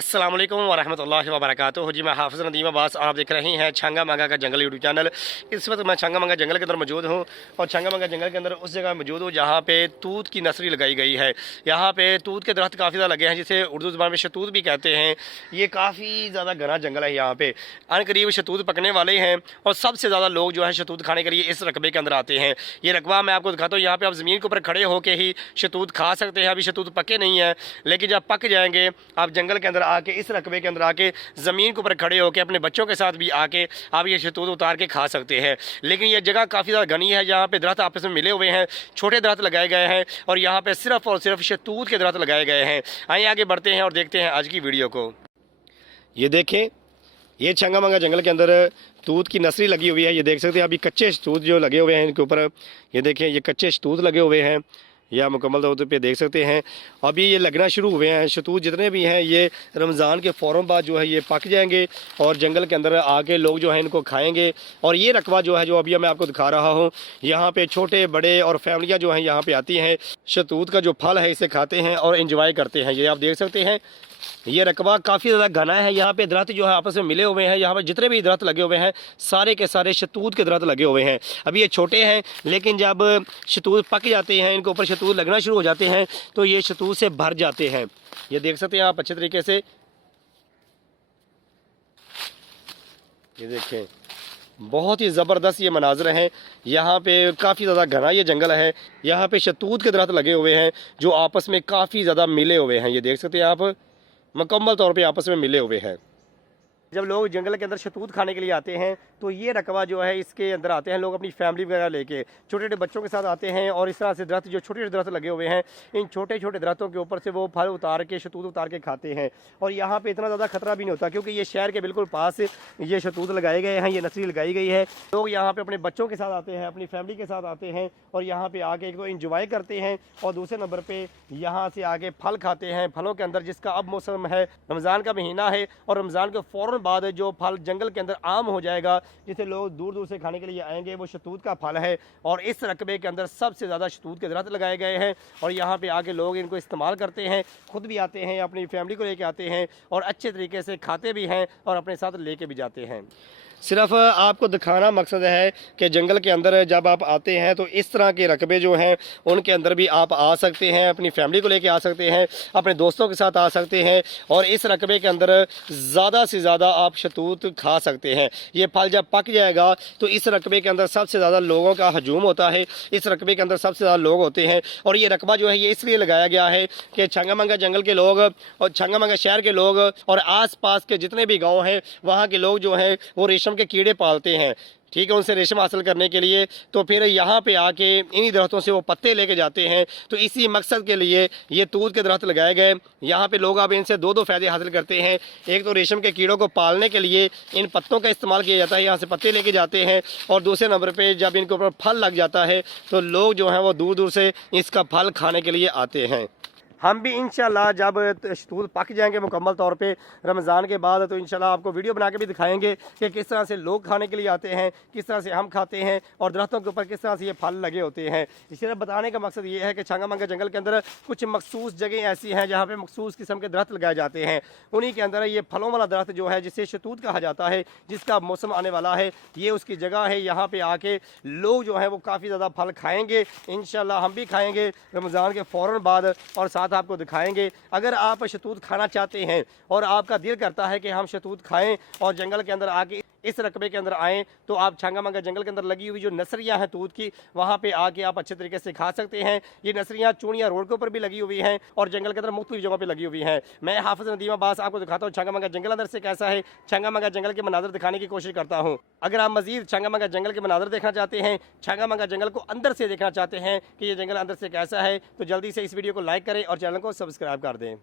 अस्सलाम वालेकुम वरहमतुल्लाहि वबरकातुहू। जी मैं हाफ़िज़ नदीम अब्बास, आप देख रहे हैं छंगा मंगा का जंगल यूट्यूब चैनल। इस वक्त मैं छंगा मंगा जंगल के अंदर मौजूद हूँ और छंगा मंगा जंगल के अंदर उस जगह मौजूद हूँ जहाँ पे तूत की नर्सरी लगाई गई है। यहाँ पे तूत के दरख्त काफ़ी ज़्यादा लगे हैं, जिसे उर्दू ज़बान में शतूत भी कहते हैं। ये काफ़ी ज़्यादा घना जंगल है। यहाँ पे अनकरीब शतूत पकने वाले हैं और सबसे ज़्यादा लोग जो है शतूत खाने के लिए इस रकबे के अंदर आते हैं। ये रकबा मैं आपको दिखाता हूँ। यहाँ पे आप ज़मीन के ऊपर खड़े होकर ही शतूत खा सकते हैं। अभी शतूत पके नहीं है, लेकिन जब पक जाएंगे आप जंगल के अंदर आके इस रकबे के अंदर आके ज़मीन के ऊपर खड़े होकर अपने बच्चों के साथ भी आके आप ये शतूत उतार के खा सकते हैं। लेकिन ये जगह काफ़ी ज़्यादा घनी है। यहाँ पे दरख्त आपस में मिले हुए हैं, छोटे दरख्त लगाए गए हैं और यहाँ पे सिर्फ और सिर्फ शतूत के दरख्त लगाए गए हैं। आइए आगे बढ़ते हैं और देखते हैं आज की वीडियो को। ये देखें, ये छंगा मंगा जंगल के अंदर तूत की नर्सरी लगी हुई है। ये देख सकते हैं अभी कच्चे शतूत जो लगे हुए हैं इनके ऊपर। ये देखें, ये कच्चे शतूत लगे हुए हैं, या मुकम्मल तौर पे देख सकते हैं अभी ये लगना शुरू हुए हैं। शतूत जितने भी हैं ये रमज़ान के फ़ौरन बाद जो है ये पक जाएंगे और जंगल के अंदर आके लोग जो है इनको खाएंगे। और ये रकबा जो है जो अभी मैं आपको दिखा रहा हूँ, यहाँ पे छोटे बड़े और फैमिलियाँ जो हैं यहाँ पे आती हैं, शतूत का जो फल है इसे खाते हैं और इंजॉय करते हैं। ये आप देख सकते हैं, ये रकबा काफ़ी ज़्यादा घना है। यहाँ पे दरख्त जो है आपस में मिले हुए हैं। यहाँ पर जितने भी दरख्त लगे हुए हैं सारे के सारे शतूत के दरख्त लगे हुए हैं। अभी ये छोटे हैं, लेकिन जब शतूत पक जाते हैं, इनके ऊपर शतूत लगना शुरू हो जाते हैं तो ये शतूत से भर जाते हैं। ये देख सकते हैं आप अच्छे तरीके से। ये देखें, बहुत ही ज़बरदस्त ये मनाजर हैं। यहाँ पे काफ़ी ज़्यादा घना ये जंगल है। यहाँ पे शतूत के दरख्त लगे हुए हैं जो आपस में काफ़ी ज़्यादा मिले हुए हैं। ये देख सकते हैं आप, मुकम्मल तौर पे आपस में मिले हुए हैं। जब लोग जंगल के अंदर शतूत खाने के लिए आते हैं तो ये रकबा जो है इसके अंदर आते हैं लोग अपनी फैमिली वगैरह लेके, छोटे छोटे बच्चों के साथ आते हैं और इस तरह से दरख्त जो छोटे छोटे दरख्त लगे हुए हैं, इन छोटे छोटे दरख्तों के ऊपर से वो फल उतार के शतूत उतार के खाते हैं। और यहाँ पे इतना ज़्यादा खतरा भी नहीं होता क्योंकि ये शहर के बिल्कुल पास ये शतूत लगाए गए हैं, ये नर्सरी लगाई गई है। लोग यहाँ पर अपने बच्चों के साथ आते हैं, अपनी फैमिली के साथ आते हैं और यहाँ पर आके एक तो इंजॉय करते हैं और दूसरे नंबर पर यहाँ से आगे फल खाते हैं। फलों के अंदर जिसका अब मौसम है, रमज़ान का महीना है और रमज़ान के फ़ौरन बाद जो फल जंगल के अंदर आम हो जाएगा, जिसे लोग दूर दूर से खाने के लिए आएंगे, वो शतूत का फल है। और इस रकबे के अंदर सबसे ज़्यादा शतूत के दरख्त लगाए गए हैं और यहाँ पे आके लोग इनको इस्तेमाल करते हैं, खुद भी आते हैं, अपनी फैमिली को लेके आते हैं और अच्छे तरीके से खाते भी हैं और अपने साथ लेके भी जाते हैं। सिर्फ आपको दिखाना मकसद है कि जंगल के अंदर जब आप आते हैं तो इस तरह के रकबे जो हैं उनके अंदर भी आप आ सकते हैं, अपनी फैमिली को लेके आ सकते हैं, अपने दोस्तों के साथ आ सकते हैं और इस रकबे के अंदर ज़्यादा से ज़्यादा आप शतूत खा सकते हैं। ये फल जब पक जाएगा तो इस रकबे के अंदर सबसे ज़्यादा लोगों का हजूम होता है, इस रकबे के अंदर सबसे ज़्यादा लोग होते हैं। और ये रकबा जो है ये इसलिए लगाया गया है कि छंगा मंगा जंगल के लोग और छंगा मंगा शहर के लोग और आस पास के जितने भी गाँव हैं वहाँ के लोग जो हैं वो रेशम के कीड़े पालते हैं, ठीक है, उनसे रेशम हासिल करने के लिए। तो फिर यहाँ पे आके इन्हीं दरख्तों से वो पत्ते लेके जाते हैं। तो इसी मकसद के लिए ये तूत के दरख्त लगाए गए। यहाँ पे लोग अब इनसे दो फ़ायदे हासिल करते हैं। एक तो रेशम के कीड़ों को पालने के लिए इन पत्तों का इस्तेमाल किया जाता है, यहाँ से पत्ते लेके जाते हैं। और दूसरे नंबर पर जब इनके ऊपर फल लग जाता है तो लोग जो हैं वो दूर दूर से इसका फल खाने के लिए आते हैं। हम भी इंशाल्लाह जब शतूत पक जाएंगे मुकम्मल तौर पे रमज़ान के बाद तो इंशाल्लाह आपको वीडियो बना के भी दिखाएंगे कि किस तरह से लोग खाने के लिए आते हैं, किस तरह से हम खाते हैं और दरख्तों के ऊपर किस तरह से ये फल लगे होते हैं। इसी तरह बताने का मकसद ये है कि छंगा मंगा जंगल के अंदर कुछ मखसूस जगह ऐसी हैं जहाँ पर मखसूस किस्म के दरख्त लगाए जाते हैं। उन्हीं के अंदर ये फलों वाला दरख्त जो है जिसे शतूत कहा जाता है, जिसका मौसम आने वाला है, ये उसकी जगह है। यहाँ पर आके लोग जो हैं वो काफ़ी ज़्यादा फल खाएँगे। इंशाल्लाह हम भी खाएँगे रमज़ान के फ़ौरन बाद और साथ आपको दिखाएंगे। अगर आप शतूत खाना चाहते हैं और आपका दिल करता है कि हम शतूत खाएं और जंगल के अंदर आके इस रकबे के अंदर आएँ तो आप छंगा मंगा जंगल के अंदर लगी हुई जो नर्सरियाँ हैं तूत की, वहाँ पे आके आप अच्छे तरीके से खा सकते हैं। ये नर्सरियाँ चूड़ियाँ रोड के ऊपर भी लगी हुई हैं और जंगल के अंदर मुख्तलिफ जगहों पे लगी हुई हैं। मैं हाफ़िज़ नदीम अब्बास आपको दिखाता हूँ छंगा मंगा जंगल अंदर से कैसा है, छंगा मंगा जंगल के मनाजर दिखाने की कोशिश करता हूँ। अगर आप मज़ीद छंगा मंगा जंगल के मनाजर देखना चाहते हैं, छंगा मंगा जंगल को अंदर से देखना चाहते हैं कि ये जंगल अंदर से कैसा है, तो जल्दी से इस वीडियो को लाइक करें और चैनल को सब्सक्राइब कर दें।